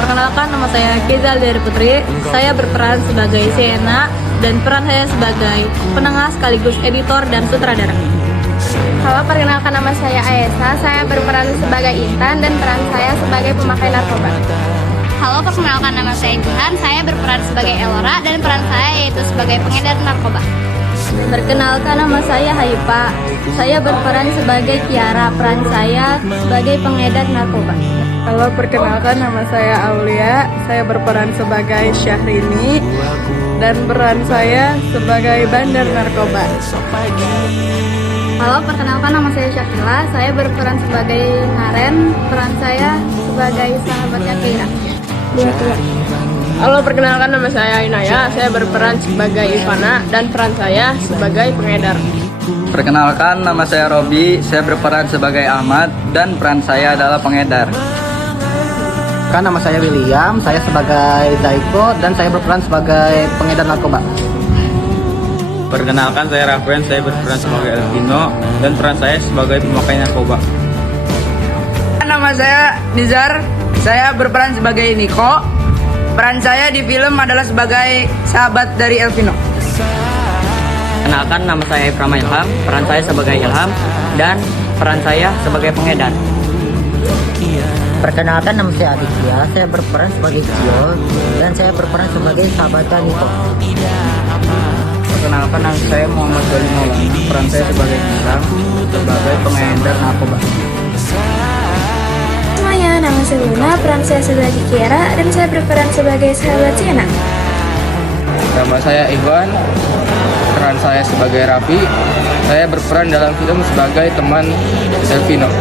Perkenalkan, nama saya Kezal dari Putri. Saya berperan sebagai Sienna dan peran saya sebagai penengah sekaligus editor dan sutradara. Halo, perkenalkan nama saya Aesa. Saya berperan sebagai Intan dan peran saya sebagai pemakai narkoba. Halo, perkenalkan nama saya Jihan. Saya berperan sebagai Elora dan peran saya yaitu sebagai pengedar narkoba. Perkenalkan, nama saya Haifa. Saya berperan sebagai Kiara. Peran saya sebagai pengedar narkoba. Halo, perkenalkan nama saya Aulia. Saya berperan sebagai Syahrini dan peran saya sebagai bandar narkoba. Halo, perkenalkan nama saya Syakila. Saya berperan sebagai Naren. Peran saya sebagai sahabatnya Keira. Halo, perkenalkan nama saya Inaya. Saya berperan sebagai Ivana dan peran saya sebagai pengedar. Perkenalkan, nama saya Robi. Saya berperan sebagai Ahmad dan peran saya adalah pengedar. Kan nama saya William, saya sebagai Zaiko dan saya berperan sebagai pengedar narkoba. Perkenalkan, saya Raven, saya berperan sebagai Elvino dan peran saya sebagai pemakai narkoba. Nama saya Nizar, saya berperan sebagai Niko. Peran saya di film adalah sebagai sahabat dari Elvino. Kenalkan, nama saya Ibrahim Ilham, peran saya sebagai Ilham dan peran saya sebagai pengedar. Perkenalkan, nama saya Aditya, saya berperan sebagai Gio dan saya berperan sebagai sahabatnya Niko. Perkenalkan, nama saya Muhammad Wali Maulana. Peran saya sebagai Ilham, sebagai pengedar narkoba. Semuanya, nama saya Luna. Peran saya sebagai Kiara dan saya berperan sebagai sahabat Sienna. Nama saya Iwan, peran saya sebagai Raffi. Saya berperan dalam film sebagai teman Elvino.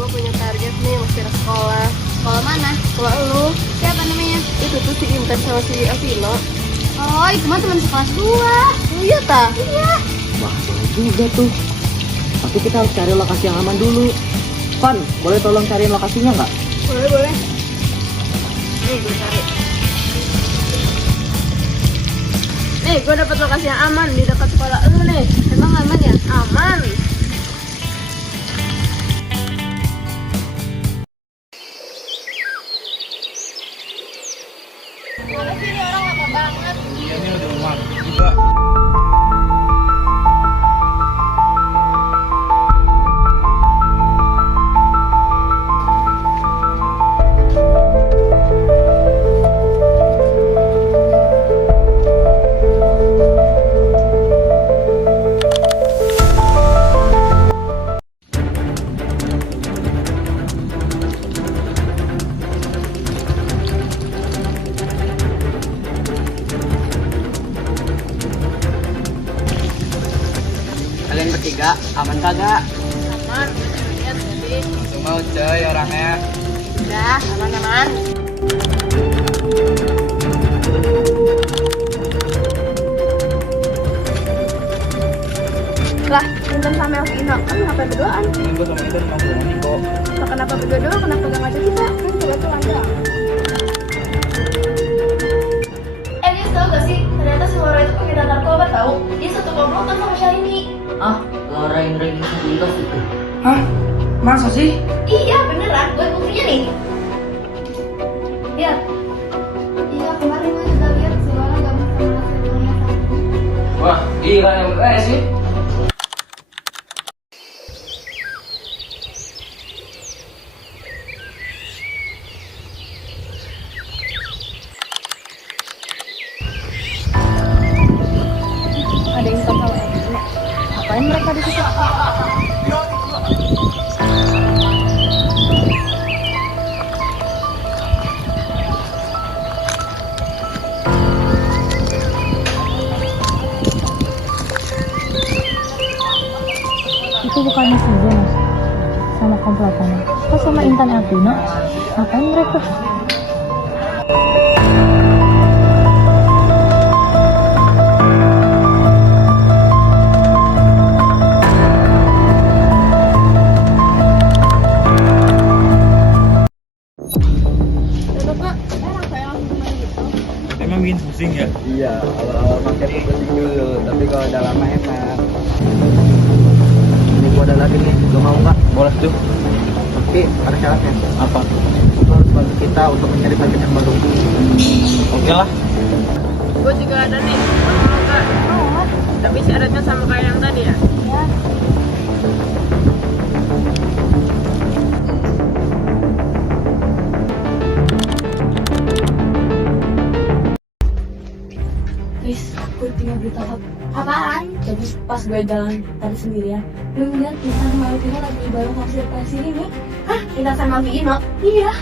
Gue punya target nih, mesti ke sekolah. Sekolah mana? Sekolah lu, Siapa namanya? itu tuh si Intan sama si Elvino. Oh, itu mah teman sekelas gua. Oh iya ta? Iya. Wah, boleh juga tuh. Tapi kita harus cari lokasi yang aman dulu. Pan, boleh tolong cariin lokasinya nggak? Boleh. Nih, gue cari. Nih, gue dapat lokasi yang aman di dekat sekolah lu nih. Emang aman ya? Aman. Mana sih ini orang lama banget? Iya, ini udah maghrib juga. Kalian bertiga aman kagak? Aman. Lihat tadi. Mau coy orangnya. Udah, aman. Lah, Intan sama Elvino kan ngapain berduaan? Ini gue sama Intan mau ke rumah Niko. Lah, kenapa berdua doang? Kenapa gak ngajak kita? Kan coba tuh ada. Guys, tau gak sih? Ternyata si Laura itu pengedar narkoba tau? Dia satu komplotan sama Syahrini. Ah, Laura yang ranking 11 itu. Hah? Masa sih? Iya, beneran. Gue buktinya nih. Lihat. Iya, kemarin gue juga lihat si Laura gabung sama nasibnya satu. Wah, gila yang sih. Ada yang tahu ngapain mereka di situ? bukannya si Jonas sama komplotannya. Kok sama Intan Elvino? Ngapain mereka? Emang bikin pusing ya? Iya, awal-awal pakai tuh pusing dulu, tapi kalau udah lama enak. Ini gua ada lagi nih, lo mau nggak? Boleh tuh. Tapi ada syaratnya. Apa? Lo harus bantu kita untuk mencari bagian yang baru. Oke lah. Gue juga ada nih. Mau nggak? Tapi syaratnya sama kayak yang tadi ya? Guys, gue tinggal berita apaan? Jadi pas gue jalan tadi sendirian, gue ngeliat Intan sama Elvino lagi bareng konservasi ini. Hah? Intan sama Vino? Iya.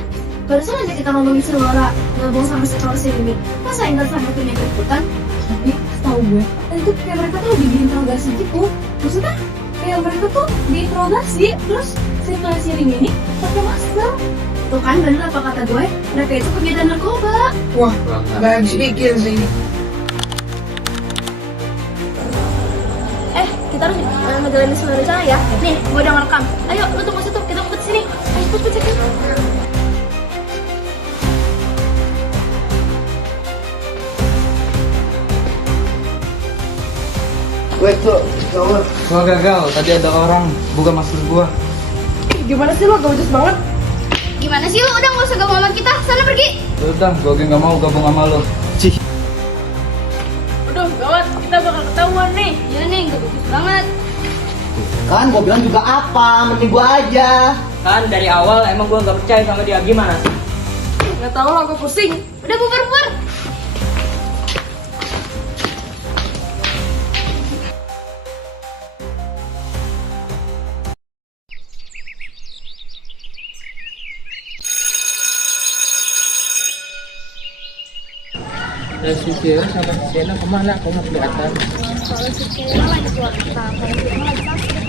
Barusan aja kita ngomongin Suara gabung sama setorsi ini. Masa Intan sama Vino ikutan? Tapi setahu gue, tadi tuh kayak mereka tuh lagi diinterogasi gitu. Maksudnya kayak mereka tuh diinterogasi, terus sirkulasi ring ini pakai masker. Tuh kan bener apa kata gue? Mereka itu pengedar narkoba. Wah, gak habis pikir sih. Kita harus ngejalanin semua rencana ya. Nih, gue udah ngerekam. Ayo, lu tunggu situ. Kita ngumpet sini. Ayo, cepet cekin. Weh tuh, jauh. Gua gagal, tadi ada orang buka masker gua. Gimana sih lo, gawajus banget? Gimana sih lu? Udah nggak usah gabung sama kita. Sana pergi. Udah, gua nggak mau gabung sama lo. Cih. Aduh, gawat. Kita bakal ketahuan nih. Iya nih, gak bagus banget. Kan gue bilang juga apa, mending gue aja. Kan dari awal emang gue nggak percaya sama dia, gimana sih? Nggak tahu lah, gue pusing. Udah bubar. Dan si Cira sama si Sena kemana? Kamu kelihatan. Kalau si Cira lagi keluar kita, kalau si Cira lagi sakit.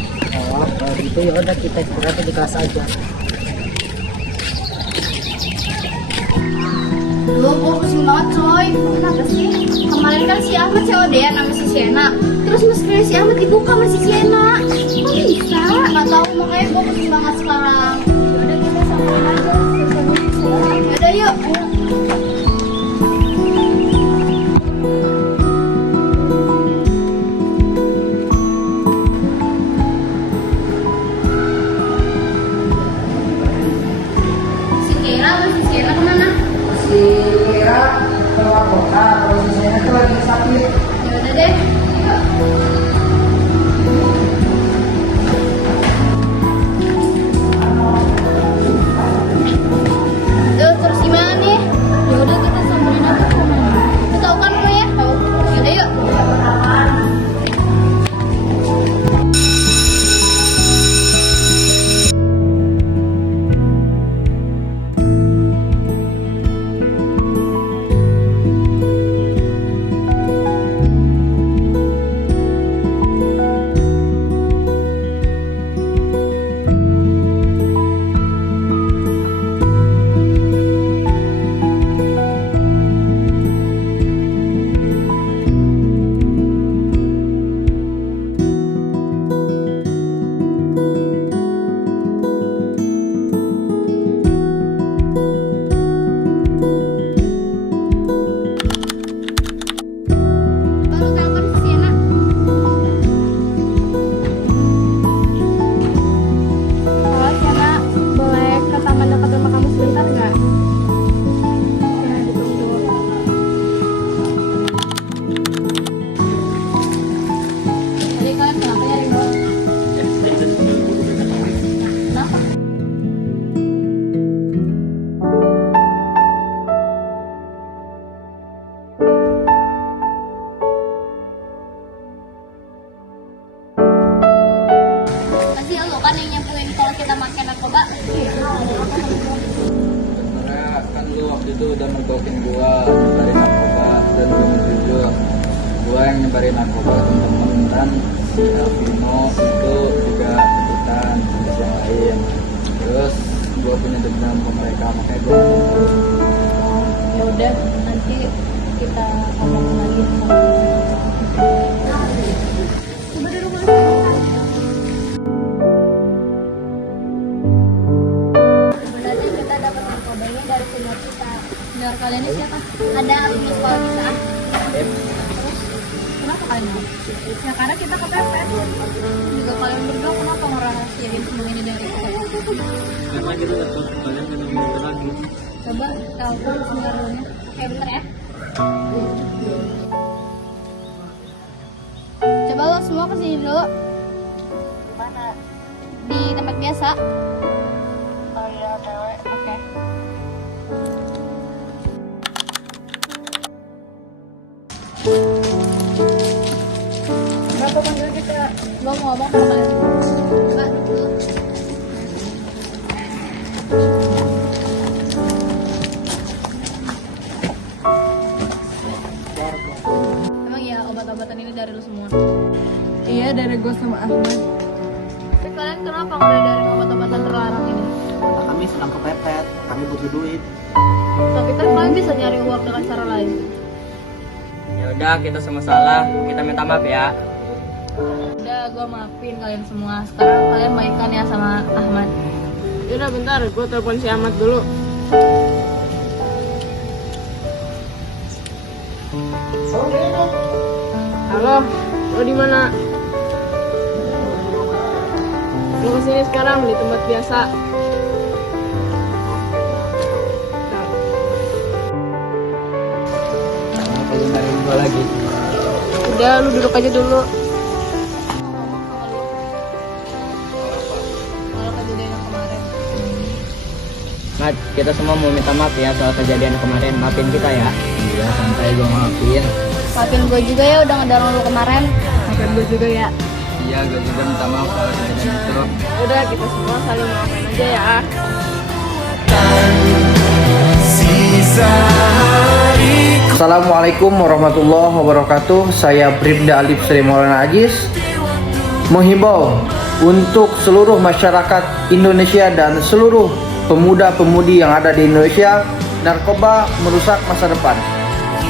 Oh, kalau gitu ya udah kita istirahat di kelas aja. Duh, gue pusing banget coy. Kenapa sih? Kemarin kan si Ahmad COD-an sama si Siena. Terus maskernya si Ahmad dibuka sama si Siena. Kok bisa? Gak tau, makanya gue pusing banget sekarang. Yaudah kita samain aja. Yaudah yuk. Si Kira sama si Siena kemana? Si Mira keluar kota, terus si Sena tuh lagi sakit. Yaudah deh. Terus gimana nih? Yaudah kita samperin aja ke rumah. Lu tau kan lu ya? Tau. Yaudah yuk. Baru telepon si Siena. Kalau Siena boleh ke taman dekat rumah kamu sebentar nggak? Ya, ditunggu. Tadi kalian kenapa nyari gue? Kenapa? Pasti lo kan yang nyampuin kalau kita makan narkoba. Sebenarnya kan lu waktu itu udah mergokin gua nyebarin narkoba dan gua mau jujur, gua yang nyebarin narkoba ke temen-temen dan si Elvino itu juga mantan sama yang lain. Terus gue punya dendam ke mereka, makanya gue Ya udah, nanti kita ngomong lagi sama coba di rumah sebenarnya kita dapat narkobanya dari senior kita. Senior kalian ini siapa? Ada alumni sekolah kita. Kenapa kalian mau? Ya karena kita kepepet. Juga kalian berdua kenapa ngerahasiain semua ini dari kita? Karena kita takut kalian kena minta lagi. Coba telepon seniornya. Oke, bentar ya. Coba lo semua kesini dulu. Mana? Di tempat biasa. Oh iya, cewek. Oke. Kenapa panggil kita? Lo mau ngomong sama kalian? Mbak, dulu. Emang ya obat-obatan ini dari lo semua? Iya, dari gue sama Ahmad. Tapi kalian kenapa ngeredarin obat-obatan terlarang ini? Kami sedang kepepet, kami butuh duit. Tapi kan kalian bisa nyari uang dengan cara lain. Ya udah, kita semua salah. Kita minta maaf ya. Udah, gue maafin kalian semua. Sekarang kalian baikan ya sama Ahmad. Yaudah bentar, gue telepon si Ahmad dulu. Halo, lo di mana? Lo kesini sekarang di tempat biasa. kenapa lu nyariin gue lagi? Udah, lu duduk aja dulu. Kalau kejadian yang kemarin. Mat, kita semua mau minta maaf ya soal kejadian kemarin. Maafin kita ya. Iya, santai, gue maafin. Maafin gue juga ya udah ngedorong lu kemarin. Maafin gue juga ya. Iya, gue juga minta maaf soal kejadian itu. Udah, kita semua saling maafin aja ya. Assalamualaikum warahmatullahi wabarakatuh. Saya Bribda Alif Sri Maulana Ajis menghimbau untuk seluruh masyarakat Indonesia dan seluruh pemuda-pemudi yang ada di Indonesia, narkoba merusak masa depan.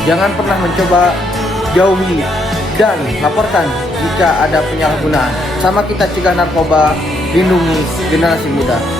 Jangan pernah mencoba, jauhi dan laporkan jika ada penyalahgunaan. Sama kita cegah narkoba, lindungi generasi muda.